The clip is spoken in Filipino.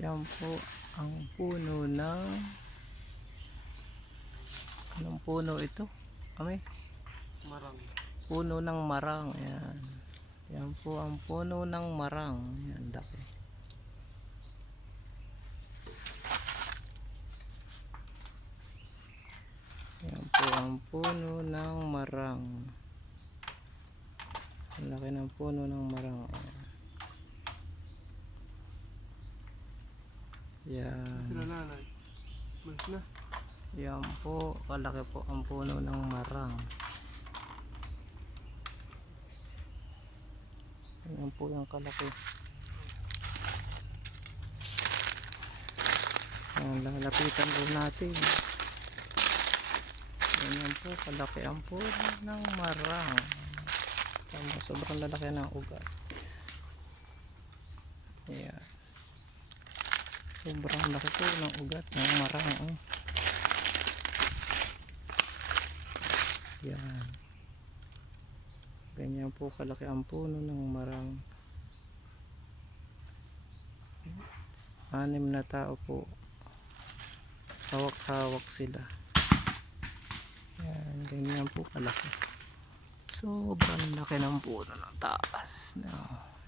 Yan po ang puno ng Anong puno ito? Kami? Marang. Puno ng marang. Yan. Yan po ang puno ng marang. Yan, laki. Yan po ang puno ng marang. Ang laki ng puno ng marang. Yan. Sila nanay. Malis na. Yan po, kalaki po ang puno ng marang. Yan po yung kalaki. Yan, lalapitan po natin. Yan po, kalaki ang puno ng marang. Tama, sobrang lalaki ng ugat. Yan. Sobrang laki po ng ugat ng marang. Oh. Yan. Ganyan po kalaki ang puno ng marang. Anim na tao po. Hawak-hawak sila. Yan, ganyan po kalaki. Sobrang laki ng puno ng taas. No.